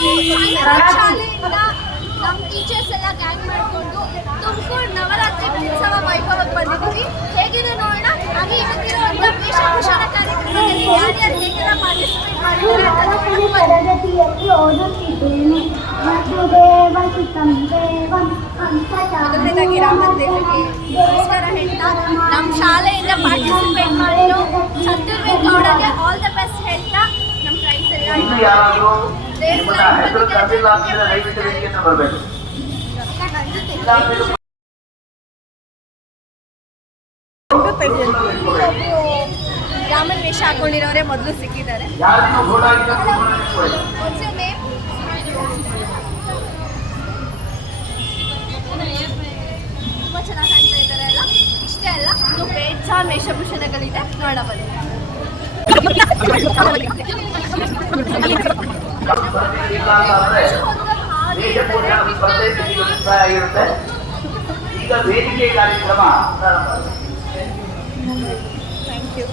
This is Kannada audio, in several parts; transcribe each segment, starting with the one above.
ಶಾಲೆಯಿಂದ ನಮ್ಮ ಟೀಚರ್ಸ್ ಎಲ್ಲ ಗ್ಯಾಂಗ್ ಮಾಡಿಕೊಂಡು ತುಮಕೂರು ನವರಾತ್ರಿ ಉತ್ಸವ ವೈಭವಕ್ಕೆ ಬಂದಿದ್ದೀವಿ. ಹೇಗಿದೆ ನೋಡೋಣ. ಹಾಗೆ ಇವತ್ತಿರುವಂಥ ವೇಷಭೂಷಣ ಕಾರ್ಯಕ್ರಮದಲ್ಲಿ ಯಾರ್ಯಾರು ಹೇಗೆಲ್ಲ ಪಾರ್ಟಿಸಿಪೇಟ್ ಮಾಡಿದ್ದಾರೆ ಅಂತ ನೋಡೋಣ ಬನ್ನಿ. ತರಗತಿಯಲ್ಲಿ ಓದುತ್ತಿದ್ದೇನೆ. ದೇವ ಸುತಂ ದೇವಂ ಮೊದಲನೇದಾಗಿ ರಾಮನ್ ದೇವರಿಗೆ ನಮಸ್ಕಾರ ಹೇಳ್ತಾ ನಮ್ಮ ಶಾಲೆಯಿಂದ ಪಾರ್ಟಿಸಿಪೇಟ್ ಮಾಡಿರೋ ಚಂದ್ರವೇಲ್ ಗೌಡಗೆ ಆಲ್ ದ ಬೆಸ್ಟ್ ಹೇಳ್ತಾ ನಮ್ಮ ಪ್ರೈಸ್ ಎಲ್ಲ ನಿಮ್ಮನ್ನ ಹೆಸರು ತರಲಿಲ್ಲ ಅಂದ್ರೆ ದಯವಿಟ್ಟು ವೇದಿಕೆಯಿಂದ ಬರಬೇಕು. ರಾಮನ್ ವೇಷ ಹಾಕೊಂಡಿರೋರೆ ಮೊದಲು ಸಿಕ್ಕಿದ್ದಾರೆ? ತುಂಬಾ ಚೆನ್ನಾಗಿ ಕಾಣ್ತಾ ಇದ್ದಾರೆ ಅಲ್ಲ ಇಷ್ಟೇ ಅಲ್ಲ ಇನ್ನು ಬೇಜಾನ್ ವೇಷಭೂಷಣಗಳಿದೆ. ನೋಡ ಬನ್ನಿ. ಇಲ್ಲ ಅಂತಂದ್ರೆ ವೇಷಭೂಷಣ ಸ್ಪರ್ಧೆ ಈಗ ಮುಕ್ತಾಯ ಈಗ ವೇದಿಕೆ ಕಾರ್ಯಕ್ರಮ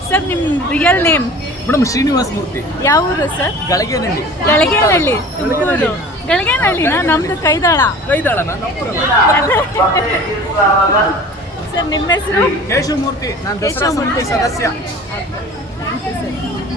ಸರ್ ನಿಮ್ಮ real name madam Srinivasa Murthy. ಯಾವ ಊರು ಸರ್? ಗಳಿಗೆನಲ್ಲಿ ಗಳಗೇನಹಳ್ಳಿ. ತುಮಕೂರು ಗಳಗೇನಹಳ್ಳಿನ? ನಮ್ದು ಕೈದಾಳ. ಕೈದಾಳನ? ಸ್ಪರ್ಧೆ ಸರ್ ನಿಮ್ಮ ಹೆಸರು? ಕೇಶವಮೂರ್ತಿ. ನಾನು ದಸರಾ ಸಮಿತಿ ಸದಸ್ಯ.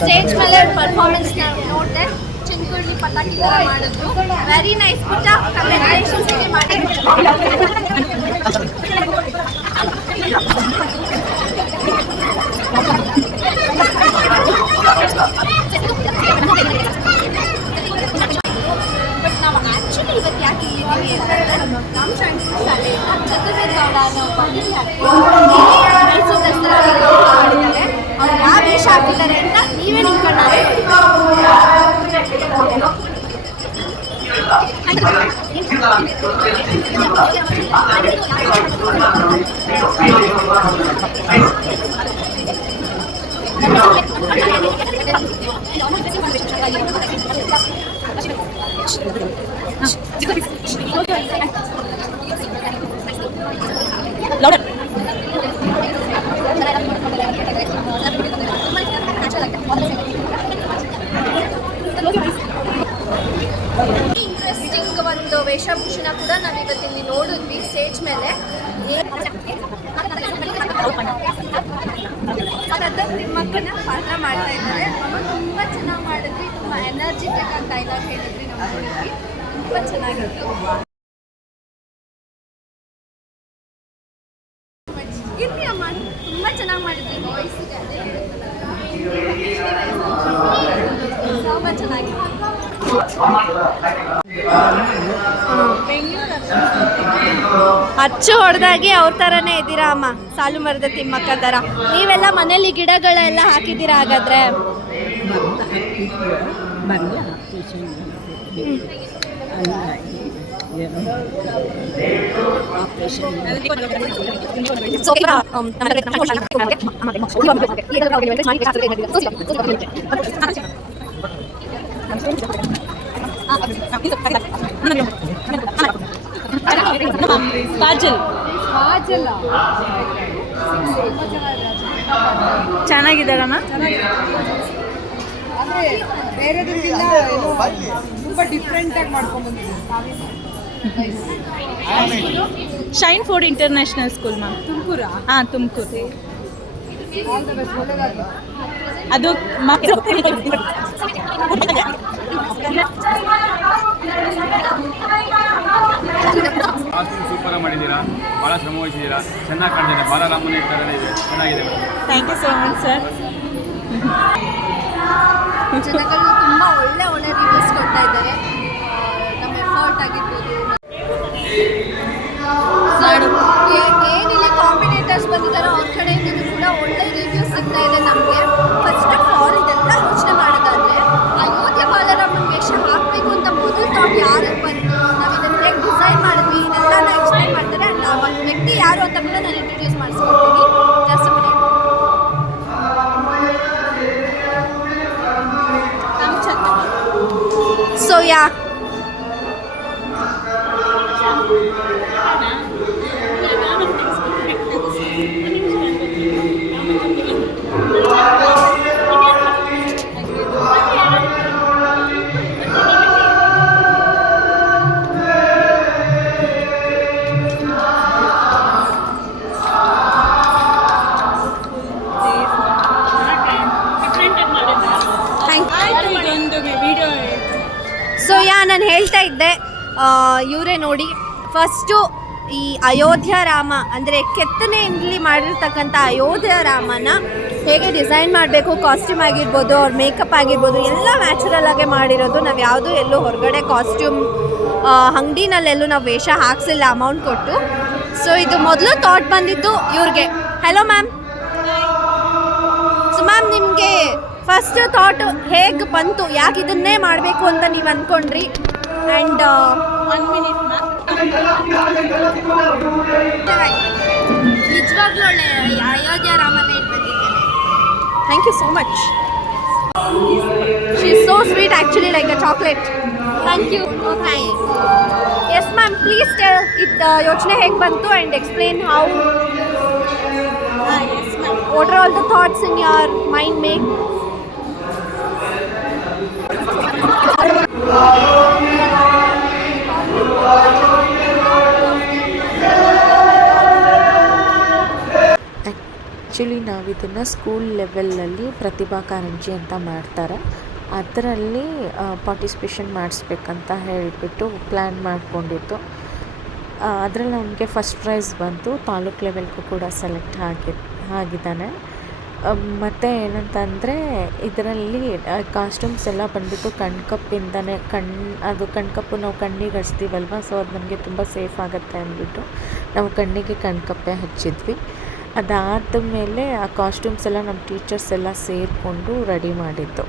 ಸ್ಟೇಜ್ ಮೇಲೆ ಪರ್ಫಾರ್ಮೆನ್ಸ್ ನೋಡಿದೆ. ಚಿನ್ಕುರ್ಲಿ ಪಟಾಕಿ ಥರ ಮಾಡಿದ್ರು. ವೆರಿ ನೈಸ್ ಪುಟ್ಟ ಕಂಗ್ರ್ಯಾಚುಲೇಷನ್ಸ್ ಮಾಡಿ ಬಟ್ ನಾವು ಆ್ಯಕ್ಚುಲಿ ಇವತ್ತು ಯಾಕೆ ಇಲ್ಲಿದ್ದೀವಿ ಅಂತಂದರೆ ನಮ್ಮ ಶಾಂತಿ ಶಾಲೆಯಿಂದ ಚತುರ್ವೇದ ಗೌಡ ಅನ್ನೋ ಒಬ್ಬ ಹಾಕಿದ್ದಾರೆ ಅಂತ ನೀವೇ ನಿಂತ್ಕೊಂಡಾರೆ ಇಂಟ್ರೆಸ್ಟಿಂಗ್ ವೇಷಭೂಷಣ ಕೂಡ ನಾವು ಇವತ್ತಿಲ್ಲಿ ನೋಡಿದ್ವಿ ಸ್ಟೇಜ್ ಮೇಲೆ. ಮಕ್ಕಳನ್ನ ಪಾತ್ರ ಮಾಡ್ತಾ ಇದ್ದಾರೆ. ಅವರು ತುಂಬ ಚೆನ್ನಾಗಿ ಮಾಡಿದ್ವಿ ತುಂಬ ಎನರ್ಜಿಟಿಕ್ ಅಂತ ಡೈಲಾಗ್ ಹೇಳಿದ್ವಿ ನಾವು ತುಂಬಾ ತುಂಬ ಚೆನ್ನಾಗಿತ್ತು. ಅಮ್ಮ, ತುಂಬ ಚೆನ್ನಾಗಿ ಮಾಡಿದ್ವಿ ವಾಯ್ಸ್ ತುಂಬ ಚೆನ್ನಾಗಿತ್ತು. ಅಚ್ಚು ಹೊಡೆದಾಗಿ ಅವ್ರ ಥರನೇ ಇದ್ದೀರಾ ಅಮ್ಮ? ಸಾಲು ಮರದ ತಿಮ್ಮಕ್ಕ ಥರ ನೀವೆಲ್ಲ ಮನೇಲಿ ಗಿಡಗಳೆಲ್ಲ ಹಾಕಿದ್ದೀರಾ ಹಾಗಾದ್ರೆ? ಚೆನ್ನಾಗಿದ್ದಾರಮ್ಮ Shine Ford International School ma'am. Tumakuru ಹಾಂ ತುಮಕೂರು. ಅದು ಕಾಸ್ಟ್ಯೂಮ್ ಸೂಪರ್ ಮಾಡಿದ್ದೀರಾ? ಭಾಳ ಶ್ರಮ ವಹಿಸಿದ್ದೀರಾ? ಚೆನ್ನಾಗಿ ಕಾಣ್ತಿದೆ. ಬಾಲರಾಮನ ಥರನೇ ಇದೆ. ಚೆನ್ನಾಗಿದೆ thank you so much sir ಜನಗಳು ತುಂಬ ಒಳ್ಳೆ ಒಳ್ಳೆ ರಿವ್ಯೂಸ್ ಕೊಡ್ತಾ ಇದ್ದಾರೆ. ನಮ್ಮ ಎಫರ್ಟ್ ಆಗಿರ್ಬೋದು. ಏನಿಲ್ಲ ಕಾಂಪಿಟೇಟರ್ಸ್ ಬಂದಿದ್ದಾರೋ. ಅವ್ರ ಕಡೆಯಿಂದ ಕೂಡ ಒಳ್ಳೆ ರಿವ್ಯೂಸ್ ಸಿಗ್ತಾ ಇದೆ ನಮಗೆ. ನೋಡಿ ಫಸ್ಟು ಈ ಅಯೋಧ್ಯ ರಾಮ, ಅಂದರೆ ಕೆತ್ತನೆಯಿಂದಲಿ ಮಾಡಿರ್ತಕ್ಕಂಥ ಅಯೋಧ್ಯ ರಾಮನ ಹೇಗೆ ಡಿಸೈನ್ ಮಾಡಬೇಕು ಕಾಸ್ಟ್ಯೂಮ್ ಆಗಿರ್ಬೋದು, ಅವ್ರ ಮೇಕಪ್ ಆಗಿರ್ಬೋದು, ಎಲ್ಲ ನ್ಯಾಚುರಲ್ ಆಗೇ ಮಾಡಿರೋದು. ನಾವು ಯಾವುದೂ ಎಲ್ಲೂ ಹೊರಗಡೆ ಕಾಸ್ಟ್ಯೂಮ್ ಅಂಗಡಿನಲ್ಲೆಲ್ಲೂ ನಾವು ವೇಷ ಹಾಕ್ಸಿಲ್ಲ ಅಮೌಂಟ್ ಕೊಟ್ಟು. ಸೊ ಇದು ಮೊದಲು ಥಾಟ್ ಬಂದಿದ್ದು ಇವ್ರಿಗೆ. ಹಲೋ ಮ್ಯಾಮ್ ಸೊ ಮ್ಯಾಮ್ ನಿಮಗೆ ಫಸ್ಟ್ ಥಾಟ್ ಹೇಗೆ ಬಂತು? ಯಾಕೆ ಇದನ್ನೇ ಮಾಡಬೇಕು ಅಂತ ನೀವು ಅಂದ್ಕೊಂಡ್ರಿ ಆ್ಯಂಡ್ ಒನ್ ಮಿನಿಟ್ ಮ್ಯಾಮ್ ನಿಜವಾಗ್ಲೂ ಒಳ್ಳೆ ಅಯೋಧ್ಯ ರಾಮನ ಇಲ್ಲಿ ಬಂದಿದ್ದೇನೆ thank you so much she is so sweet actually like a chocolate thank you thanks ma'am please ಇದು ಯೋಚನೆ ಹೇಗೆ ಬಂತು and explain how yes ma'am what are all the thoughts in your mind make ಇದನ್ನು ಸ್ಕೂಲ್ ಲೆವೆಲಲ್ಲಿ ಪ್ರತಿಭಾ ಕಾರಂಜಿ ಅಂತ ಮಾಡ್ತಾರೆ. ಅದರಲ್ಲಿ ಪಾರ್ಟಿಸಿಪೇಷನ್ ಮಾಡಿಸ್ಬೇಕಂತ ಹೇಳಿಬಿಟ್ಟು ಪ್ಲ್ಯಾನ್ ಮಾಡಿಕೊಂಡಿತ್ತು ಅದರಲ್ಲಿ ಅವನಿಗೆ ಫಸ್ಟ್ ಪ್ರೈಸ್ ಬಂತು ತಾಲೂಕ್ ಲೆವೆಲ್ಗೂ ಕೂಡ ಸೆಲೆಕ್ಟ್ ಆಗಿ ಆಗಿದ್ದಾನೆ. ಮತ್ತು ಏನಂತಂದರೆ ಇದರಲ್ಲಿ ಕಾಸ್ಟ್ಯೂಮ್ಸ್ ಎಲ್ಲ ಬಂದ್ಬಿಟ್ಟು ಕಣ್ಕಪ್ಪಿಂದನೇ ಕಣ್ಣು ಅದು ಕಣ್ಕಪ್ಪು ನಾವು ಕಣ್ಣಿಗೆ ಹಚ್ತೀವಲ್ವ? ಸೊ ಅದು ನಮಗೆ ತುಂಬ ಸೇಫ್ ಆಗುತ್ತೆ ಅಂದ್ಬಿಟ್ಟು ನಾವು ಕಣ್ಣಿಗೆ ಕಣ್ಕಪ್ಪೆ ಹಚ್ಚಿದ್ವಿ. ಅದಾದ ಮೇಲೆ ಆ ಕಾಸ್ಟ್ಯೂಮ್ಸ್ ಎಲ್ಲ ನಮ್ಮ ಟೀಚರ್ಸ್ ಎಲ್ಲ ಸೇರಿಕೊಂಡು ರೆಡಿ ಮಾಡಿದ್ದು.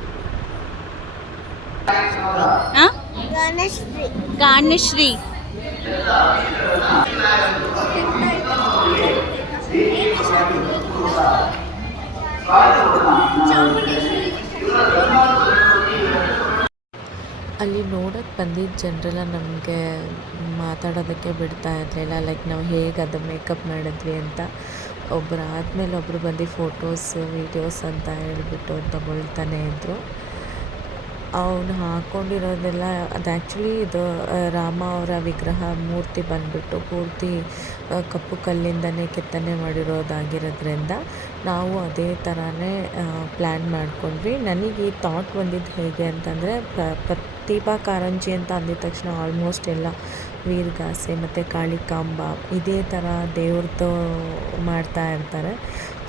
ಗಾನಶ್ರೀ ಅಲ್ಲಿ ನೋಡೋಕ್ಕೆ ಬಂದಿದ್ದ ಜನರೆಲ್ಲ ನಮಗೆ ಮಾತಾಡೋದಕ್ಕೆ ಬಿಡ್ತಾ ಇರಲಿಲ್ಲ ಲೈಕ್ ನಾವು ಹೇಗೆ ಅದು ಮೇಕಪ್ ಮಾಡಿದ್ವಿ ಅಂತ. ಒಬ್ಬರು ಆದಮೇಲೆ ಒಬ್ಬರು ಬಂದು ಫೋಟೋಸ್, ವೀಡಿಯೋಸ್ ಅಂತ ಹೇಳ್ಬಿಟ್ಟು ತಗೊಳ್ತಾನೆ ಇದ್ದರು ಅವನು ಹಾಕ್ಕೊಂಡಿರೋದೆಲ್ಲ ಅದು ಆ್ಯಕ್ಚುಲಿ ಇದು ರಾಮ ಅವರ ವಿಗ್ರಹ ಮೂರ್ತಿ ಬಂದ್ಬಿಟ್ಟು ಪೂರ್ತಿ ಕಪ್ಪು ಕಲ್ಲಿಂದನೇ ಕೆತ್ತನೆ ಮಾಡಿರೋದಾಗಿರೋದ್ರಿಂದ ನಾವು ಅದೇ ಥರನೇ ಪ್ಲ್ಯಾನ್ ಮಾಡ್ಕೊಂಡ್ವಿ. ನನಗೆ ಈ ಥಾಟ್ ಬಂದಿದ್ದು ಹೇಗೆ ಅಂತಂದರೆ ಪ್ರತಿಭಾ ಕಾರಂಜಿ ಅಂತ ಅಂದಿದ ತಕ್ಷಣ ಆಲ್ಮೋಸ್ಟ್ ಎಲ್ಲ ವೀರಗಾಸೆ ಮತ್ತು ಕಾಳಿಕಾಂಬ ಇದೇ ಥರ ದೇವ್ರದ್ದು ಮಾಡ್ತಾ ಇರ್ತಾರೆ.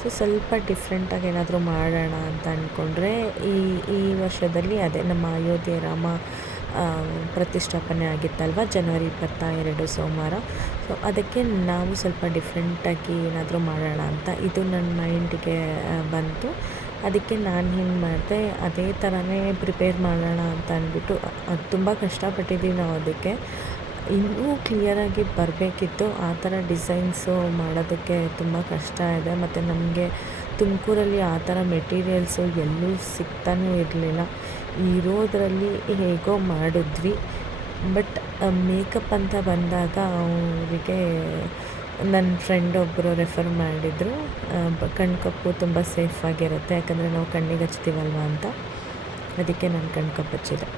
ಸೊ ಸ್ವಲ್ಪ ಡಿಫ್ರೆಂಟಾಗಿ ಏನಾದರೂ ಮಾಡೋಣ ಅಂತ ಅಂದ್ಕೊಂಡ್ರೆ ಈ ಈ ವರ್ಷದಲ್ಲಿ ಅದೇ ನಮ್ಮ ಅಯೋಧ್ಯೆ ರಾಮ ಪ್ರತಿಷ್ಠಾಪನೆ ಆಗಿತ್ತಲ್ವ? ಜನವರಿ ಇಪ್ಪತ್ತ ಎರಡು ಸೋಮವಾರ. ಸೊ ಅದಕ್ಕೆ ನಾವು ಸ್ವಲ್ಪ ಡಿಫ್ರೆಂಟಾಗಿ ಏನಾದರೂ ಮಾಡೋಣ ಅಂತ ಇದು ನನ್ನ ಮೈಂಡಿಗೆ ಬಂತು. ಅದಕ್ಕೆ ನಾನು ಏನು ಮಾಡಿದೆ, ಅದೇ ಥರನೇ ಪ್ರಿಪೇರ್ ಮಾಡೋಣ ಅಂತ ಅಂದ್ಬಿಟ್ಟು, ಅದು ತುಂಬ ಕಷ್ಟಪಟ್ಟಿದ್ದೀವಿ ನಾವು ಅದಕ್ಕೆ. ಇನ್ನೂ ಕ್ಲಿಯರಾಗಿ ಬರಬೇಕಿತ್ತು, ಆ ಥರ ಡಿಸೈನ್ಸು ಮಾಡೋದಕ್ಕೆ ತುಂಬ ಕಷ್ಟ ಇದೆ. ಮತ್ತು ನಮಗೆ ತುಮಕೂರಲ್ಲಿ ಆ ಥರ ಮೆಟೀರಿಯಲ್ಸು ಎಲ್ಲೂ ಸಿಗ್ತಾನೂ ಇರಲಿಲ್ಲ. ಇರೋದರಲ್ಲಿ ಹೇಗೋ ಮಾಡಿದ್ವಿ. ಬಟ್ ಮೇಕಪ್ ಅಂತ ಬಂದಾಗ ಅವರಿಗೆ ನನ್ನ ಫ್ರೆಂಡ್ ಒಬ್ಬರು ರೆಫರ್ ಮಾಡಿದರು. ಕಣ್ಕಪ್ಪು ತುಂಬ ಸೇಫಾಗಿರುತ್ತೆ ಯಾಕಂದರೆ ನಾವು ಕಣ್ಣಿಗೆ ಹಚ್ತೀವಲ್ವ ಅಂತ. ಅದಕ್ಕೆ ನಾನು ಕಣ್ಕಪ್ಪು ಹಚ್ಚಿದೆ.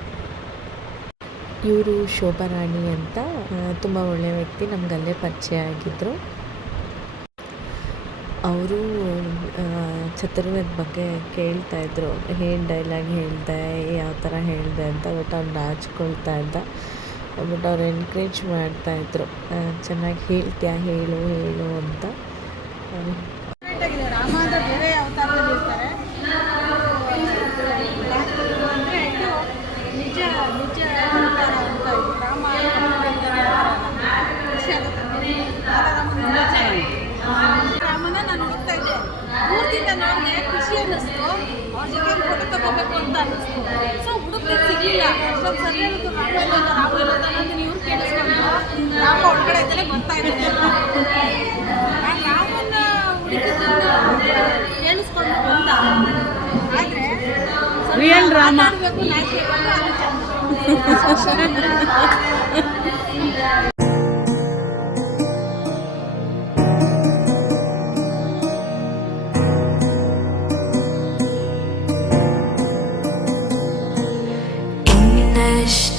ಇವರು ಶೋಭಾರಾಣಿ ಅಂತ ತುಂಬ ಒಳ್ಳೆಯ ವ್ಯಕ್ತಿ. ನಮಗಲ್ಲೇ ಪರಿಚಯ ಆಗಿದ್ದರು ಅವರು ಚತುರ್ವೇದ ಬಗ್ಗೆ ಕೇಳ್ತಾ ಇದ್ರು. ಏನು ಡೈಲಾಗ್ ಹೇಳಿದೆ, ಯಾವ ಥರ ಹೇಳಿದೆ ಅಂತ ಬಟ್ ಅವ್ನು ನಾಚ್ಕೊಳ್ತಾ ಇದ್ದ. ಬಟ್ ಅವ್ರು ಎನ್ಕರೇಜ್ ಮಾಡ್ತಾಯಿದ್ರು ಚೆನ್ನಾಗಿ ಹೇಳ್ತೀಯಾ ಹೇಳು ಹೇಳು ಅಂತ ರಾಮ ಅಂದ್ರೆ ಬೇರೆ ಅವತಾರದಲ್ಲಿ ಇರ್ತಾರೆ ಅಂದ್ರೆ ಇದು ನಿಜ ನಿಜ ಅವತಾರ ಅಂತ ಇದು ರಾಮ ಖುಷಿ ಆಗುತ್ತೆ ರಾಮನ ನಾನು ಹುಡುಕ್ತಾ ಇದ್ದೆ ಮೂರ್ತಿಯಿಂದ ನೋಡಿದೆ ಖುಷಿ ಅನ್ನಿಸ್ತು ಅವ್ರ ಜೊತೆ ಫೋಟೋ ತಗೋಬೇಕು ಅಂತ ಅನ್ನಿಸ್ತು ಸೊ ಸಿಗಲಿಲ್ಲ ಅಷ್ಟೊಂದು ಸರಿ ರಾಮ ಇಲ್ಲ ರಾಮ ಇಲ್ಲ ಅಂತ ನೀವು ಕೇಳಿಸ್ಕೊಂಡು ರಾಮ ಒಳಗಡೆ ಹುಡುಕಿದ್ದನ್ನ ಕೇಳಿಸ್ಕೊಂಡು ಬಂದ? ಆದ್ರೆ ರಿಯಲ್ ರಾಮ. ಮಾತಾಡ್ಬೇಕು,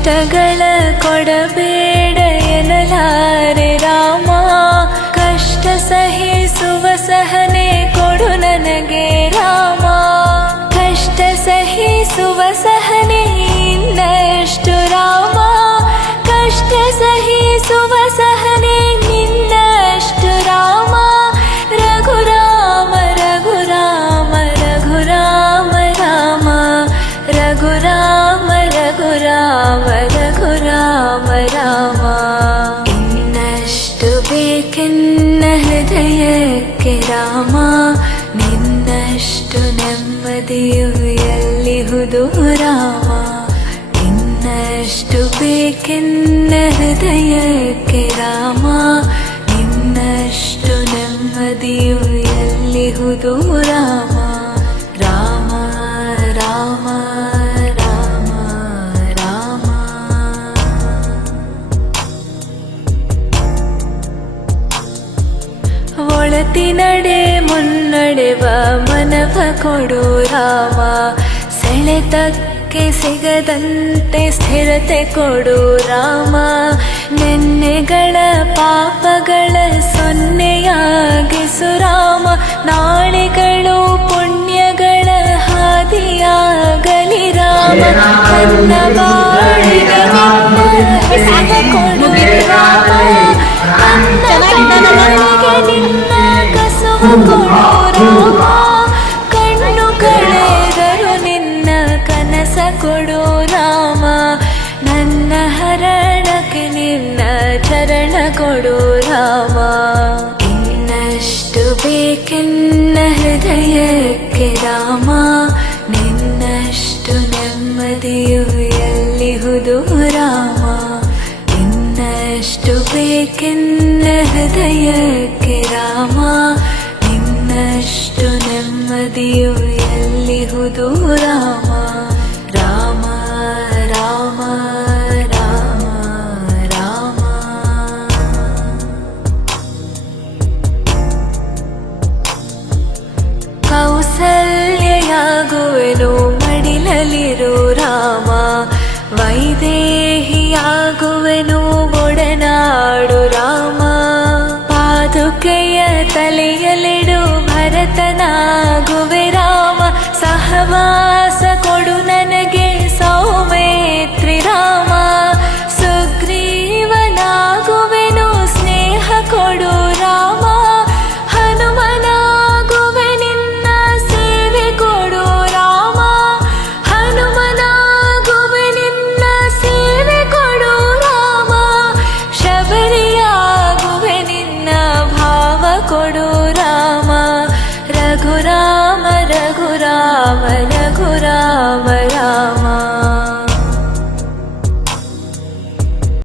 ಕಷ್ಟಗಳ ಕೊಡಬೇಡ ಎನ್ನಲಾರೆ ರಾಮ ಕಷ್ಟ ಸಹಿಸುವ ಸಹನೆ ಕೊಡು ನನಗೆ ಬೇಕೆನ್ನ ಹೃದಯಕ್ಕೆ ರಾಮ ನಿನ್ನಷ್ಟು ನೆಮ್ಮದಿಯು ಎಲ್ಲಿಹುದು ರಾಮ ಇನ್ನಷ್ಟು ಬೇಕೆನ್ನ ಹೃದಯಕ್ಕೆ ರಾಮ ನಿನ್ನಷ್ಟು ನೆಮ್ಮದಿಯು ಎಲ್ಲಿಹುದು ರಾಮ ರಾಮ ಒಳತಿನಡೆ ಮುನ್ನಡೆವ ಮನವ ಕೊಡು ರಾಮ. ಸೆಳೆತಕ್ಕೆ ಸಿಗದಂತೆ ಸ್ಥಿರತೆ ಕೊಡು ರಾಮ. ನೆನ್ನೆಗಳ ಪಾಪಗಳ ಸೊನ್ನೆಯಾಗಿಸು ರಾಮ. ನಾಳೆಗಳು ಪುಣ್ಯಗಳ ಹಾದಿಯಾಗಲಿ ರಾಮ. ನನ್ನ ರಾಮ ನಿನ್ನಷ್ಟು ನೆಮ್ಮದಿಯು ಎಲ್ಲಿಹುದು ರಾಮ ಇನ್ನಷ್ಟು ಬೇಕೆನ್ನ ಹೃದಯಕ್ಕೆ ರಾಮ ನಿನ್ನಷ್ಟು ನೆಮ್ಮದಿಯು ಎಲ್ಲಿಹುದು ರಾಮ ರಾಮ వదలిరు రామా వైదే